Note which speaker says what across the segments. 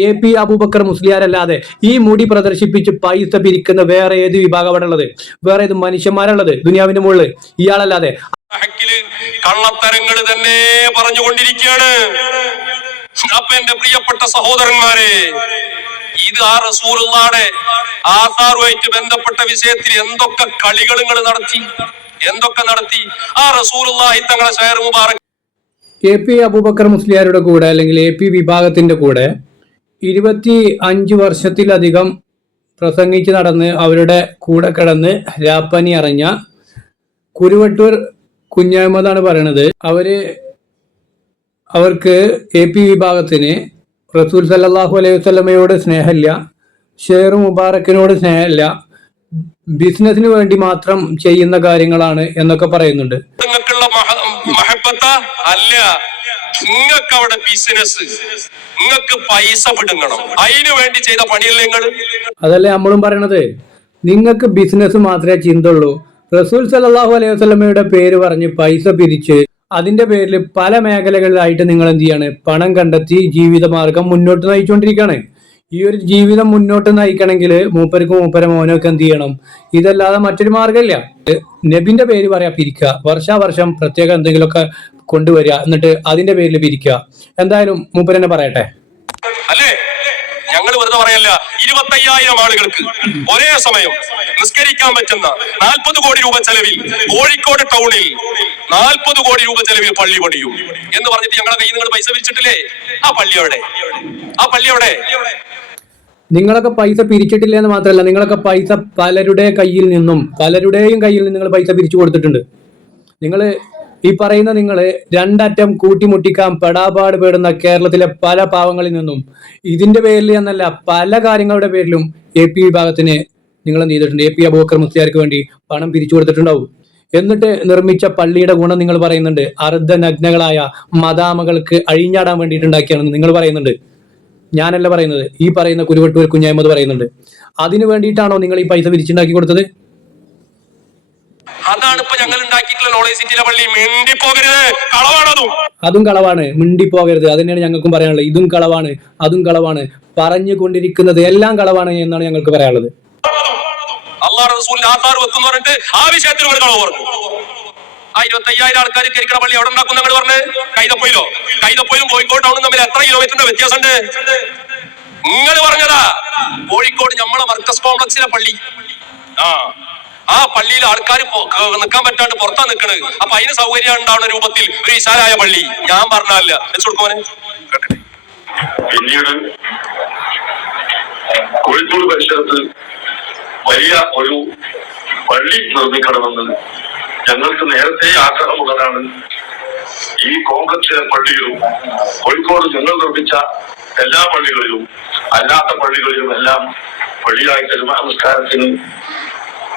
Speaker 1: A P Abubakar മുസ്ലിയാരല്ലാതെ ഈ മുടി പ്രദർശിപ്പിച്ച് പൈസ പിരിക്കുന്ന വേറെ ഏത് വിഭാഗമാണ് ഉള്ളത് വേറെ ഏത് മനുഷ്യന്മാരുള്ളത് ദുനിയാവിന്റെ മുകളിൽ ഇയാളല്ലാതെ.
Speaker 2: ഹക്കിൽ കള്ളത്തരങ്ങൾ തന്നെ പറഞ്ഞുകൊണ്ടിരിക്കുകയാണ്. അപ്പൊ എന്റെ പ്രിയപ്പെട്ട സഹോദരന്മാരെ ഇത് ആ റസൂറുള്ളാടെ ആധാറുമായിട്ട് ബന്ധപ്പെട്ട വിഷയത്തിൽ എന്തൊക്കെ കളികൾ നിങ്ങൾ നടത്തി എന്തൊക്കെ നടത്തി ആ റസൂലുള്ളാഹി തങ്ങളെ ഷെയർ മുബാറക്
Speaker 1: എ പി അബൂബക്കർ മുസ്ലിയാരുടെ കൂടെ അല്ലെങ്കിൽ എ പി വിഭാഗത്തിന്റെ കൂടെ ഇരുപത്തി അഞ്ച് വർഷത്തിലധികം പ്രസംഗിച്ച് നടന്ന് അവരുടെ കൂടെ കിടന്ന് രാപ്പനി അറിഞ്ഞ കുരുവട്ടൂർ കുഞ്ഞഹമ്മദാണ് പറയണത്. അവർ അവർക്ക് എ പി വിഭാഗത്തിന് റസൂൽ സല്ലാഹു അലൈഹി വസല്ലമയോട് സ്നേഹമില്ല ഷെയർ മുബാറക്കിനോട് സ്നേഹമില്ല ബിസിനസിന് വേണ്ടി മാത്രം ചെയ്യുന്ന കാര്യങ്ങളാണ് എന്നൊക്കെ പറയുന്നുണ്ട്.
Speaker 2: നിങ്ങൾക്കുള്ള മഹബത്ത അല്ല. നിങ്ങൾക്ക് അവിടെ ബിസിനസ് നിങ്ങൾക്ക് പൈസ പിടുങ്ങണം. അതിനു വേണ്ടി ചെയ്ത പണിയല്ലേ നിങ്ങൾ
Speaker 1: അതല്ലേ നമ്മളും പറയണത്? നിങ്ങൾക്ക് ബിസിനസ് മാത്രമേ ചിന്തയുള്ളൂ റസൂൽ സലാഹു അലൈഹി വസ്ലമയുടെ പേര് പറഞ്ഞ് പൈസ പിരിച്ച് അതിന്റെ പേരിൽ പല മേഖലകളിലായിട്ട് നിങ്ങൾ എന്ത് ചെയ്യാണ്? പണം കണ്ടെത്തി ജീവിതമാർഗം മുന്നോട്ട് നയിച്ചുകൊണ്ടിരിക്കുകയാണ് ഈ ഒരു ജീവിതം മുന്നോട്ട് നയിക്കണമെങ്കിൽ മൂപ്പർക്ക് മൂപ്പര മോനൊക്കെ എന്ത് ചെയ്യണം? ഇതല്ലാതെ മറ്റൊരു മാർഗമില്ല നബിന്റെ പേര് പറയാ പിരിക്കുക വർഷാവർഷം പ്രത്യേകം എന്തെങ്കിലുമൊക്കെ കൊണ്ടുവരിക. എന്നിട്ട് അതിന്റെ പേരിൽ പിരിക്കുക എന്തായാലും മൂപ്പരനെ പറയട്ടെ.
Speaker 2: അല്ലേ? ഞങ്ങൾ വെറുതെ പറയല്ല. ഇരുപത്തയ്യായിരം ആളുകൾക്ക് ഒരേ സമയം നിസ്കരിക്കാൻ പറ്റുന്ന നാൽപ്പത് കോടി രൂപ ചെലവിൽ കോഴിക്കോട് ടൗണിൽ നാൽപ്പത് കോടി രൂപ ചെലവിൽ പള്ളി പണിയും. എന്ന് പറഞ്ഞിട്ട് ഞങ്ങളുടെ കയ്യിൽ നിങ്ങൾ പൈസ പിരിച്ചിട്ടില്ലേ? ആ പള്ളി അവിടെ. ആ പള്ളി അവിടെ.
Speaker 1: നിങ്ങളൊക്കെ പൈസ പിരിച്ചിട്ടില്ല എന്ന് മാത്രമല്ല നിങ്ങളൊക്കെ പൈസ പലരുടെ കയ്യിൽ നിന്നും പലരുടെയും കയ്യിൽ നിന്ന് നിങ്ങൾ പൈസ പിരിച്ചു കൊടുത്തിട്ടുണ്ട്. നിങ്ങൾ ഈ പറയുന്ന നിങ്ങൾ രണ്ടറ്റം കൂട്ടിമുട്ടിക്കാൻ പെടാപാട് പേടുന്ന കേരളത്തിലെ പല പാവങ്ങളിൽ നിന്നും ഇതിന്റെ പേരിൽ എന്നല്ല പല കാര്യങ്ങളുടെ പേരിലും എ പി വിഭാഗത്തിന് നിങ്ങൾ എന്ത് ചെയ്തിട്ടുണ്ട്? എ പി അബൂക്കർ മുസ്ലിയാർക്ക് വേണ്ടി പണം പിരിച്ചു കൊടുത്തിട്ടുണ്ടാവും. എന്നിട്ട് നിർമ്മിച്ച പള്ളിയുടെ ഗുണം നിങ്ങൾ പറയുന്നുണ്ട്. അർദ്ധനഗ്നകളായ മദാമകൾക്ക് അഴിഞ്ഞാടാൻ വേണ്ടിയിട്ടുണ്ടാക്കിയാണെന്ന് നിങ്ങൾ പറയുന്നുണ്ട്. ഞാനല്ല പറയുന്നത്. ഈ പറയുന്ന കുരുവട്ടൂർ കുഞ്ഞായ്മത് പറയുന്നുണ്ട്. അതിനു വേണ്ടിയിട്ടാണോ നിങ്ങൾ ഈ പൈസ വിരിച്ചുണ്ടാക്കി കൊടുത്തത്?
Speaker 2: അതാണ് ഇപ്പൊ ഞങ്ങൾ ഉണ്ടാക്കിയിട്ടുള്ള നോളേജ് സിറ്റിയിലെ പള്ളി. കളവാണതും.
Speaker 1: അതും കളവാണ്. മിണ്ടി പോകരുത് അത് തന്നെയാണ് ഞങ്ങൾക്കും പറയാനുള്ളത്. ഇതും കളവാണ്. അതും കളവാണ്. പറഞ്ഞുകൊണ്ടിരിക്കുന്നത് എല്ലാം കളവാണ് എന്നാണ് ഞങ്ങൾക്ക് പറയാനുള്ളത്.
Speaker 2: അള്ളാഹ് റസൂലിന്റെ ആധാർ വെക്കുന്നു പറഞ്ഞിട്ട് ആ വിഷയത്തിൽ കളവ് പറഞ്ഞു. ആ ഇരുപത്തയ്യായിരം ആൾക്കാർ കരിക്കണ പള്ളി എവിടെ ഉണ്ടാക്കും നിങ്ങൾ പറഞ്ഞ്? കൈതപ്പൊയിലോ? കൈതപ്പൊയിലും കോഴിക്കോട് ടൗണും തമ്മിൽ എത്ര കിലോമീറ്ററിന്റെ വ്യത്യാസമുണ്ട്? നിങ്ങൾ പറഞ്ഞതാ. കോഴിക്കോട് നമ്മളെ മർക്കസ് കോംപ്ലക്സിലെ പള്ളി. ആ. ആ പള്ളിയിൽ ആൾക്കാർ നിൽക്കാൻ പറ്റാണ്ട് പുറത്താ നിൽക്കണ് അപ്പൊ അതിന് സൗകര്യം ഉണ്ടാവുന്ന രൂപത്തിൽ ഒരു വിശാലായ പള്ളി. ഞാൻ പറഞ്ഞല്ല വെച്ചു കൊടുക്കോനെ
Speaker 3: പിന്നീട് കോഴിക്കോട് പരിസരത്ത് വലിയ ഒരു പള്ളി നിർമ്മിക്കണമെന്ന് ഞങ്ങൾക്ക് നേരത്തെ ആഗ്രഹമുള്ളതാണ്. ഈ കോൺഗ്രസ് പള്ളിയിലും കോഴിക്കോട് ഞങ്ങൾ നിർമ്മിച്ച എല്ലാ പള്ളികളിലും അല്ലാത്ത പള്ളികളിലും എല്ലാം പള്ളിയായി നമസ്കാരത്തിന്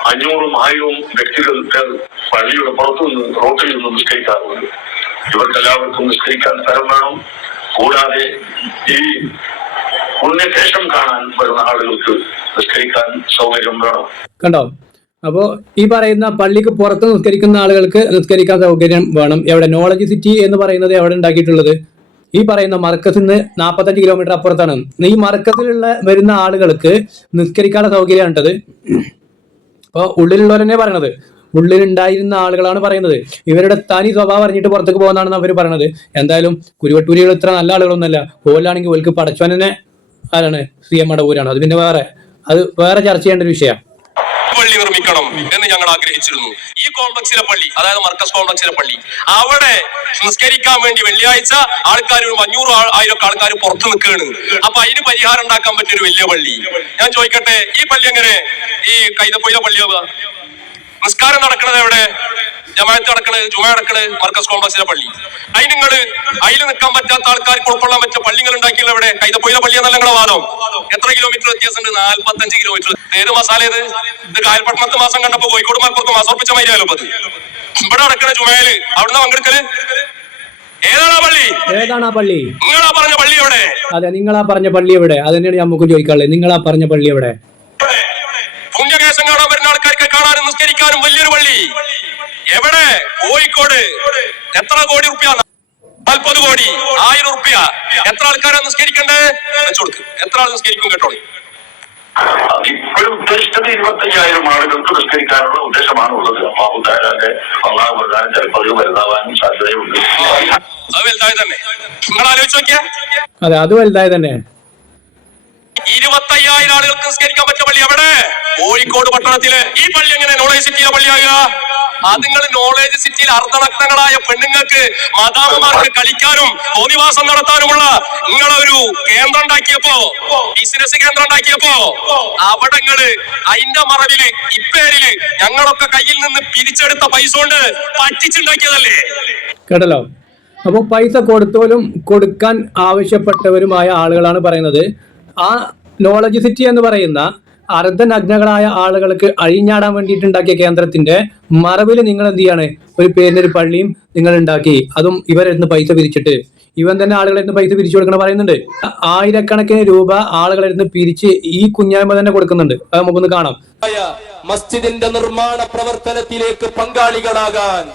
Speaker 3: അഞ്ഞൂറും ആയിരവും വ്യക്തികൾക്ക് പള്ളിയുടെ പുറത്തുനിന്ന് റോട്ടിൽ നിന്ന് നിസ്കരിക്കാറുണ്ട്. ഇവർക്കെല്ലാവർക്കും നിസ്കരിക്കാൻ സ്ഥലം വേണം. കൂടാതെ ഈ പുണ്യശേഷം കാണാൻ വരുന്ന ആളുകൾക്ക് നിസ്കരിക്കാൻ സൗകര്യം
Speaker 1: കണ്ടോ? അപ്പോ ഈ പറയുന്ന പള്ളിക്ക് പുറത്ത് നിസ്കരിക്കുന്ന ആളുകൾക്ക് നിസ്കരിക്കാൻ സൗകര്യം വേണം. എവിടെ? നോളജ് സിറ്റി എന്ന് പറയുന്നത് എവിടെ ഉണ്ടാക്കിയിട്ടുള്ളത്? ഈ പറയുന്ന മർക്കസിൽ നിന്ന് നാൽപ്പത്തഞ്ച് കിലോമീറ്റർ അപ്പുറത്താണ്. ഈ മർക്കസിലുള്ള വരുന്ന ആളുകൾക്ക് നിസ്കരിക്കാനുള്ള സൗകര്യം ഉണ്ടത്. അപ്പോൾ ഉള്ളിലുള്ളവരെന്നെ പറയണത്. ഉള്ളിലുണ്ടായിരുന്ന ആളുകളാണ് പറയുന്നത്. ഇവരുടെ തനി സ്വഭാവം അറിഞ്ഞിട്ട് പുറത്തേക്ക് പോകുന്നതാണെന്ന് അവർ പറയണത്. എന്തായാലും കുരുവട്ടൂരികൾ ഇത്ര നല്ല ആളുകളൊന്നുമല്ല. ഓലാണെങ്കിൽ ഓൽക്ക് പടച്ചവനെ ആരാണ്? സി എം മടവൂരാണ് അത് പിന്നെ വേറെ. അത് വേറെ ചർച്ച ചെയ്യേണ്ട ഒരു വിഷയമാണ്
Speaker 2: പള്ളി നിർമ്മിക്കണം എന്ന് ഞങ്ങൾ ആഗ്രഹിച്ചിരുന്നു. ഈ കോംപ്ലക്സിലെ പള്ളി അതായത് മർക്കസ് കോംപ്ലക്സിലെ പള്ളി അവിടെ നിസ്കരിക്കാൻ വേണ്ടി വെള്ളിയാഴ്ച ആൾക്കാർ ഒരു അഞ്ഞൂറ് ആയിരം ആൾക്കാർ പുറത്തു നിൽക്കുകയാണ്. അപ്പൊ അതിന് പരിഹാരം ഉണ്ടാക്കാൻ പറ്റിയ ഒരു വലിയ പള്ളി. ഞാൻ ചോദിക്കട്ടെ ഈ പള്ളി എങ്ങനെ? ഈ കൈതപ്പൊയിലെ പള്ളിയാവുക നിസ്കാരം നടക്കണത് എവിടെ? ജമാഅത്ത് നടക്കണത് ജുമ നടക്കണത് മർക്കസ് കോംപ്ലക്സിലെ പള്ളി. അതിന് നിങ്ങൾ അതിൽ നിൽക്കാൻ പറ്റാത്ത ആൾക്കാർക്ക് ഉൾക്കൊള്ളാൻ പറ്റിയ പള്ളികൾ ഉണ്ടാക്കിയത് എവിടെ? കൈതപ്പൊയിലെ പള്ളി എന്നല്ല നിങ്ങളുടെ വാദം. എത്ര കിലോമീറ്റർ വ്യത്യാസമുണ്ട്? നാൽപ്പത്തഞ്ച് കിലോമീറ്റർ ഏത് മസാല ഇത്? ഇത് കായൽപട്ടണത്ത് മാസം കണ്ടപ്പോ കോഴിക്കോട് മലപ്പുറത്ത് മാസം ഉറപ്പിച്ച മൈരാലോ അത് ഇവിടെ നടക്കണ ജുമയിൽ അവിടുന്ന് പങ്കെടുക്കൽ? ഏതാണ് പള്ളി?
Speaker 1: ഏതാണ് ആ പള്ളി?
Speaker 2: നിങ്ങളാ പറഞ്ഞ പള്ളി എവിടെ?
Speaker 1: അതെ നിങ്ങളാ പറഞ്ഞ പള്ളി എവിടെ? അത് തന്നെയാണ് നമുക്ക് ചോദിക്കാനുള്ളത്. നിങ്ങളാ പറഞ്ഞ പള്ളി എവിടെ?
Speaker 2: പുണ്യകേശം കാണാൻ വരുന്ന ആൾക്കാർക്ക് കാണാനും നിസ്കരിക്കാനും വലിയൊരു പള്ളി. എവിടെ? കോഴിക്കോട്. എത്ര കോടി റുപ്യ നാൽപ്പത് കോടി. ആയിരം റുപ്യ. എത്ര ആൾക്കാരാ നിസ്കരിക്കണ്ടേ? വെച്ചു കൊടുക്ക്. എത്ര ആൾ നിസ്കരിക്കും കേട്ടോളി
Speaker 3: ഇപ്പോഴും ഉദ്ദേശിച്ചത് ഇരുപത്തയ്യായിരം ആളുകൾക്ക് നിസ്കരിക്കാനുള്ള ഉദ്ദേശമാണ് ഉള്ളത് അള്ളാഹു താരാന്റെ അള്ളാഹു പ്രധാനം ചിലപ്പോൾ അത് വലുതാവാനും സാധ്യതയുണ്ട്.
Speaker 2: അത് വലുതായി തന്നെ. നിങ്ങൾ ആലോചിച്ച് നോക്കിയാ.
Speaker 1: അതെ അത് വലുതായി തന്നെ.
Speaker 2: ഇരുപത്തയ്യായിരം ആളുകൾക്ക് നിസ്കരിക്കാൻ പറ്റിയ പള്ളി അവിടെ കോഴിക്കോട് പട്ടണത്തിൽ. ഈ പള്ളി എങ്ങനെ നോളേജ് സിറ്റിയിലെ പള്ളിയാകുക അത് നിങ്ങൾ നോളേജ് സിറ്റിയിൽ അർദ്ധനഗ്നങ്ങളായ പെണ്ണുങ്ങൾക്ക് മതാമമാർക്ക് കളിക്കാനും തോന്നിവാസം നടത്താനുമുള്ള നിങ്ങളൊരു കേന്ദ്രം ഉണ്ടാക്കിയപ്പോ ബിസിനസ് കേന്ദ്രം ഉണ്ടാക്കിയപ്പോ അവിടങ്ങൾ അതിന്റെ മറവിൽ ഇപ്പേരിൽ ഞങ്ങളൊക്കെ കയ്യിൽ നിന്ന് പിരിച്ചെടുത്ത പൈസ കൊണ്ട് പറ്റിച്ചുണ്ടാക്കിയതല്ലേ?
Speaker 1: കേട്ടല്ലോ? അപ്പോൾ പൈസ കൊടുത്തോലും കൊടുക്കാൻ ആവശ്യപ്പെട്ടവരുമായ ആളുകളാണ് പറയുന്നത്. ആ നോളജ് സിറ്റി എന്ന് പറയുന്ന അർദ്ധനഗ്നകളായ ആളുകൾക്ക് അഴിഞ്ഞാടാൻ വേണ്ടിയിട്ടുണ്ടാക്കിയ കേന്ദ്രത്തിന്റെ മറവിൽ നിങ്ങൾ എന്ത് ചെയ്യാണ്? ഒരു പേരിനൊരു പള്ളിയും നിങ്ങൾ ഉണ്ടാക്കി. അതും ഇവരെന്ന് പൈസ പിരിച്ചിട്ട്. ഇവൻ തന്നെ ആളുകളെന്ന് പൈസ പിരിച്ചു കൊടുക്കണം പറയുന്നുണ്ട്. ആയിരക്കണക്കിന് രൂപ ആളുകളെന്ന് പിരിച്ച് ഈ കുഞ്ഞായ്മ തന്നെ കൊടുക്കുന്നുണ്ട്. അത് നമുക്കൊന്ന് കാണാം.
Speaker 4: മസ്ജിദിന്റെ നിർമ്മാണ പ്രവർത്തനത്തിലേക്ക് പങ്കാളികളാകാൻ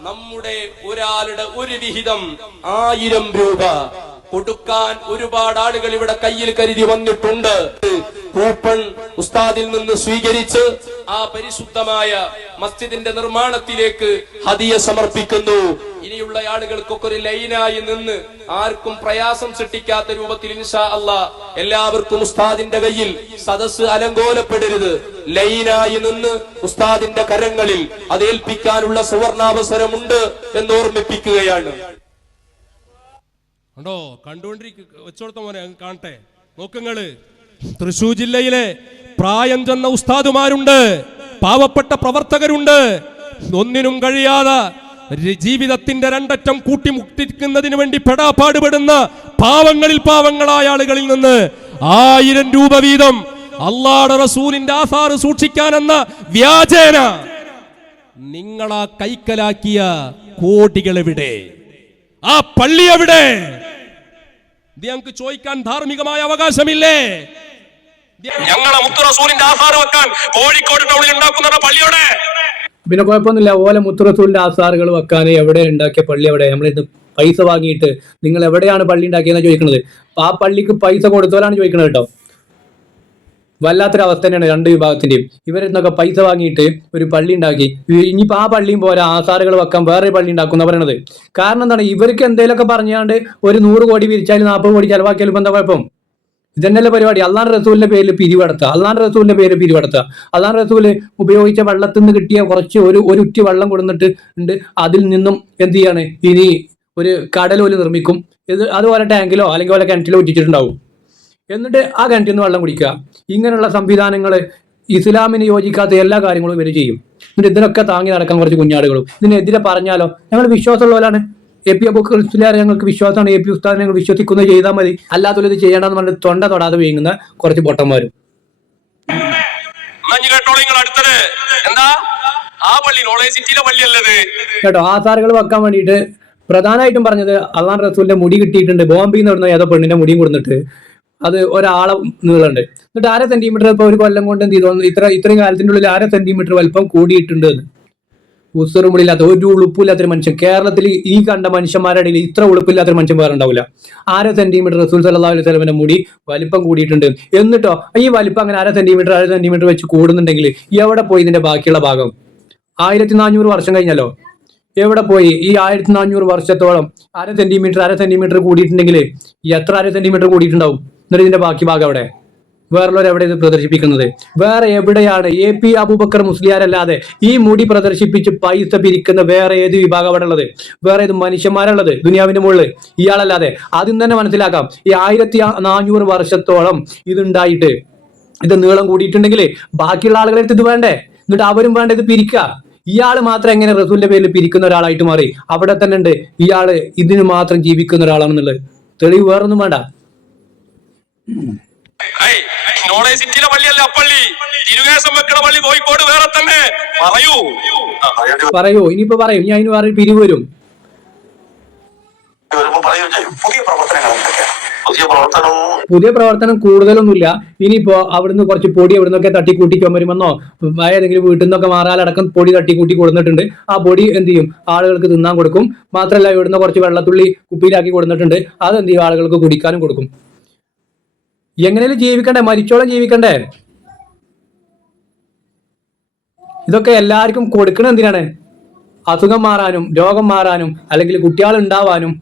Speaker 4: നമ്മുടെ ഒരാളുടെ ഒരു വിഹിതം ആയിരം രൂപ. കൊടുക്കാൻ ഒരുപാട് ആളുകൾ ഇവിടെ കയ്യിൽ കരുതി വന്നിട്ടുണ്ട്. കൂപ്പൺ ഉസ്താദിൽ നിന്ന് സ്വീകരിച്ച് ആ പരിശുദ്ധമായ മസ്ജിദിന്റെ നിർമ്മാണത്തിലേക്ക് ഹദിയ സമർപ്പിക്കുന്നു. ഇനിയുള്ള ആളുകൾക്കൊക്കെ ഒരു ലൈനായി നിന്ന് ആർക്കും പ്രയാസം സൃഷ്ടിക്കാത്ത രൂപത്തിൽ ഇൻഷാ അല്ല എല്ലാവർക്കും ഉസ്താദിന്റെ കയ്യിൽ സദസ് അലങ്കോലപ്പെടരുത്. ലൈനായി നിന്ന് ഉസ്താദിന്റെ കരങ്ങളിൽ അതേൽപ്പിക്കാനുള്ള സുവർണാവസരമുണ്ട് എന്ന് ഓർമ്മിപ്പിക്കുകയാണ്.
Speaker 5: കണ്ടോ കണ്ടുകൊണ്ടിരിക്ക വെച്ചോടത്ത മോനെ കാണട്ടെ. നോക്കുങ്ങൾ. തൃശൂർ ജില്ലയിലെ പ്രായം ചെന്ന ഉസ്താദുമാരുണ്ട്. പാവപ്പെട്ട പ്രവർത്തകരുണ്ട്. ഒന്നിനും കഴിയാതെ ജീവിതത്തിന്റെ രണ്ടറ്റം കൂട്ടിമുട്ടിക്കുന്നതിന് വേണ്ടി പെടാപ്പാടുപെടുന്ന പാവങ്ങളിൽ പാവങ്ങളായ ആളുകളിൽ നിന്ന് ആയിരം രൂപ വീതം അള്ളാടെ റസൂലിന്റെ ആധാറ് സൂക്ഷിക്കാനെന്ന വ്യാജേന. നിങ്ങളാ കൈക്കലാക്കിയ കോടികൾ എവിടെ ആ പള്ളി എവിടെ? ഞങ്ങൾക്ക് ചോദിക്കാൻ ധാർമ്മികമായ അവകാശമില്ലേ?
Speaker 2: ഞങ്ങളെ മുത്തുറസൂലിന്റെ ആധാർ വെക്കാൻ കോഴിക്കോട് ടൗണിൽ ഉണ്ടാക്കുന്ന പള്ളിയോടെ.
Speaker 1: പിന്നെ കുഴപ്പമൊന്നുമില്ല ഓലെ മുത്തുറസൂലിന്റെ ആസാറുകൾ വെക്കാൻ എവിടെ ഉണ്ടാക്കിയ പള്ളി എവിടെ? നമ്മളിത് പൈസ വാങ്ങിയിട്ട് നിങ്ങൾ എവിടെയാണ് പള്ളി ഉണ്ടാക്കിയെന്നാണ് ചോദിക്കുന്നത് ആ പള്ളിക്ക് പൈസ കൊടുത്തവരാണ് ചോദിക്കുന്നത് കേട്ടോ. വല്ലാത്തൊരു അവസ്ഥ തന്നെയാണ് രണ്ട് വിഭാഗത്തിന്റെയും. ഇവരിന്നൊക്കെ പൈസ വാങ്ങിയിട്ട് ഒരു പള്ളി ഉണ്ടാക്കി. ഇനിയിപ്പോ ആ പള്ളിയും പോരാ ആസാറുകൾ വെക്കാൻ വേറെ പള്ളി ഉണ്ടാക്കുന്ന പറയണത്. കാരണം എന്താണ്? ഇവർക്ക് എന്തെങ്കിലുമൊക്കെ പറഞ്ഞാണ്ട് ഒരു നൂറ് കോടി പിരിച്ചാലും നാൽപ്പത് കോടി ചെലവാക്കിയാലും എന്താ കുഴപ്പം? ഇതന്നെയല്ലേ പരിപാടി. അള്ളാൻ റസൂലിന്റെ പേരിൽ പിരിവടത്തുക അള്ളാൻ റസൂലിന്റെ പേരിൽ പിരിവടത്തുക അള്ളാൻ റസൂൽ ഉപയോഗിച്ച വെള്ളത്തിൽ നിന്ന് കിട്ടിയ കുറച്ച് ഒരു ഒരു ഉറ്റി വെള്ളം കൊടുത്തിട്ട് ഉണ്ട്. അതിൽ നിന്നും എന്ത് ചെയ്യാണ്? ഇനി ഒരു കടലോൽ നിർമ്മിക്കും. ഇത് അതുപോലെ ടാങ്കിലോ അല്ലെങ്കിൽ വല്ല കിണറ്റിലോ ഒറ്റിച്ചിട്ടുണ്ടാവും എന്നിട്ട് ആ കിണറ്റിൽ നിന്ന് വെള്ളം കുടിക്കുക. ഇങ്ങനെയുള്ള സംവിധാനങ്ങൾ ഇസ്ലാമിന് യോജിക്കാത്ത എല്ലാ കാര്യങ്ങളും ഇവർ ചെയ്യും. എന്നിട്ട് ഇതിനൊക്കെ താങ്ങി നടക്കാൻ കുറച്ച് കുഞ്ഞാടുകളും. ഇതിനെതിരെ പറഞ്ഞാലോ? ഞങ്ങൾ വിശ്വാസമുള്ളവരാണ്. എ പി അബു ക്രിസ്തുലാർ ഞങ്ങൾക്ക് വിശ്വാസമാണ്. എ പി ഉസ്താദ് ഞങ്ങൾ വിശ്വസിക്കുന്നത് ചെയ്താൽ മതി. ഇത് ചെയ്യണമെന്ന് പറഞ്ഞിട്ട് തൊണ്ട തൊടാതെ വീങ്ങുന്ന കുറച്ച് പൊട്ടന്മാരും.
Speaker 2: എന്താ? ആ പള്ളി നോളേജ് സിറ്റിയിലെ പള്ളിയല്ലത്.
Speaker 1: കേട്ടോ ആധാറുകൾ വെക്കാൻ വേണ്ടിയിട്ട് പ്രധാനമായിട്ടും പറഞ്ഞത് അള്ളാൻ റസൂലിന്റെ മുടി കിട്ടിയിട്ടുണ്ട്. ബോംബെന്ന് പറഞ്ഞ ഏതോ പെണ്ണിന്റെ മുടിയും കൊടുത്തിട്ട്. അത് ഒരാളെ നീളുണ്ട്. എന്നിട്ട് അര സെന്റിമീറ്റർ ഇപ്പൊ ഒരു കൊല്ലം കൊണ്ട് എന്ത് ചെയ്തു? ഇത്ര ഇത്രയും കാലത്തിന്റെ ഉള്ളിൽ അര സെന്റിമീറ്റർ വലിപ്പം കൂടിയിട്ടുണ്ട് എന്ന്. ഉസുറുമുളില്ലാത്ത ഒരു ഉളുപ്പില്ലാത്തൊരു മനുഷ്യൻ. കേരളത്തിൽ ഈ കണ്ട മനുഷ്യന്മാരുടെ ഇടയിൽ ഇത്ര ഉളുപ്പില്ലാത്തൊരു മനുഷ്യൻ വേറെ ഉണ്ടാവില്ല. അര സെന്റിമീറ്റർ റസൂൽ സല്ലാ അലൈഹി സ്വലമിന്റെ മുടി വലിപ്പം കൂടിയിട്ടുണ്ട്. എന്നിട്ടോ ഈ വലിപ്പം അങ്ങനെ അര സെന്റിമീറ്റർ അര സെന്റിമീറ്റർ വെച്ച് കൂടുന്നുണ്ടെങ്കിൽ എവിടെ പോയി ഇതിന്റെ ബാക്കിയുള്ള ഭാഗം? ആയിരത്തി നാനൂറ് വർഷം കഴിഞ്ഞല്ലോ. എവിടെ പോയി? ഈ ആയിരത്തി നാനൂറ് വർഷത്തോളം അര സെന്റിമീറ്റർ അര സെന്റിമീറ്റർ കൂടിയിട്ടുണ്ടെങ്കിൽ എത്ര അര സെന്റിമീറ്റർ കൂടിയിട്ടുണ്ടാവും? എന്നിട്ട് ഇതിന്റെ ബാക്കി ഭാഗം അവിടെ വേറുള്ളവർ എവിടെ ഇത് പ്രദർശിപ്പിക്കുന്നത്? വേറെ എവിടെയാണ് എ പി അബൂബക്കർ മുസ്ലിയാരല്ലാതെ ഈ മുടി പ്രദർശിപ്പിച്ച് പൈസ പിരിക്കുന്ന വേറെ ഏത് വിഭാഗം അവിടെ ഉള്ളത്? വേറെ ഏത് മനുഷ്യന്മാരുള്ളത് ദുനിയാവിന്റെ മുകളിൽ? ഇയാളല്ലാതെ. ആദ്യം തന്നെ മനസ്സിലാക്കാം. ഈ ആയിരത്തി നാനൂറ് വർഷത്തോളം ഇതുണ്ടായിട്ട് ഇത് നീളം കൂടിയിട്ടുണ്ടെങ്കിൽ ബാക്കിയുള്ള ആളുകളെ ഇത് വേണ്ടേ? എന്നിട്ട് അവരും വേണ്ട ഇത് പിരിക്കുക ഇയാൾ മാത്രം എങ്ങനെ റസൂലിന്റെ പേരിൽ പിരിക്കുന്ന ഒരാളായിട്ട് മാറി? അവിടെ തന്നെ ഉണ്ട്. ഇയാൾ ഇതിന് മാത്രം ജീവിക്കുന്ന ഒരാളാണെന്നുള്ളത്. തെളിവ് വേറൊന്നും വേണ്ട.
Speaker 2: സിറ്റിയിലെ പള്ളിയല്ല അപ്പള്ളി തിരുകേശം വെക്കണ പള്ളി കോഴിക്കോട് വേറെ തന്നെ. പറയൂ. ഇനിയിപ്പോ
Speaker 1: പറയൂ. ഇനിയിപ്പോ പറയും ഞാൻ അതിന് വേറെ പിരിവ് വരും.
Speaker 3: പുതിയ പ്രവർത്തനങ്ങൾ എന്തൊക്കെയാണ് പുതിയ പ്രവർത്തനവും
Speaker 1: പുതിയ പ്രവർത്തനം കൂടുതലൊന്നുമില്ല. ഇനിയിപ്പോ അവിടുന്ന് കുറച്ച് പൊടി എവിടുന്നൊക്കെ തട്ടിക്കൂട്ടി ചുമരുമെന്നോ ഏതെങ്കിലും വീട്ടിൽ നിന്നൊക്കെ മാറാലടക്കം പൊടി തട്ടിക്കൂട്ടി കൊടുത്തിട്ടുണ്ട്. ആ പൊടി എന്ത് ചെയ്യും? ആളുകൾക്ക് തിന്നാൻ കൊടുക്കും. മാത്രമല്ല ഇവിടുന്ന് കുറച്ച് വെള്ളത്തുള്ളി കുപ്പിയിലാക്കി കൊടുത്തിട്ടുണ്ട്. അത് എന്ത് ചെയ്യും? ആളുകൾക്ക് കുടിക്കാനും കൊടുക്കും. എങ്ങനെയും ജീവിക്കണ്ടേ? മരിച്ചോളം ജീവിക്കണ്ടേ? ഇതൊക്കെ എല്ലാവർക്കും കൊടുക്കണ എന്തിനാണ്? അസുഖം മാറാനും രോഗം മാറാനും അല്ലെങ്കിൽ കുട്ടികൾ ഉണ്ടാവാനും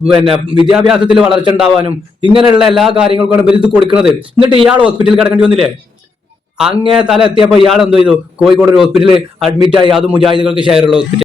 Speaker 1: പിന്നെ വിദ്യാഭ്യാസത്തിൽ വളർച്ച ഉണ്ടാവാനും ഇങ്ങനെയുള്ള എല്ലാ കാര്യങ്ങൾക്കാണ് ഇവർ ഇത് കൊടുക്കുന്നത് എന്നിട്ട് ഇയാൾ ഹോസ്പിറ്റലിൽ കിടക്കേണ്ടി വന്നില്ലേ? അങ്ങേ തല എത്തിയപ്പോൾ ഇയാൾ എന്തോ ചെയ്തു? കോഴിക്കോട് ഒരു ഹോസ്പിറ്റലിൽ അഡ്മിറ്റായി അത് മുജാഹിദുകൾക്ക് ഷെയറുള്ള ഹോസ്പിറ്റൽ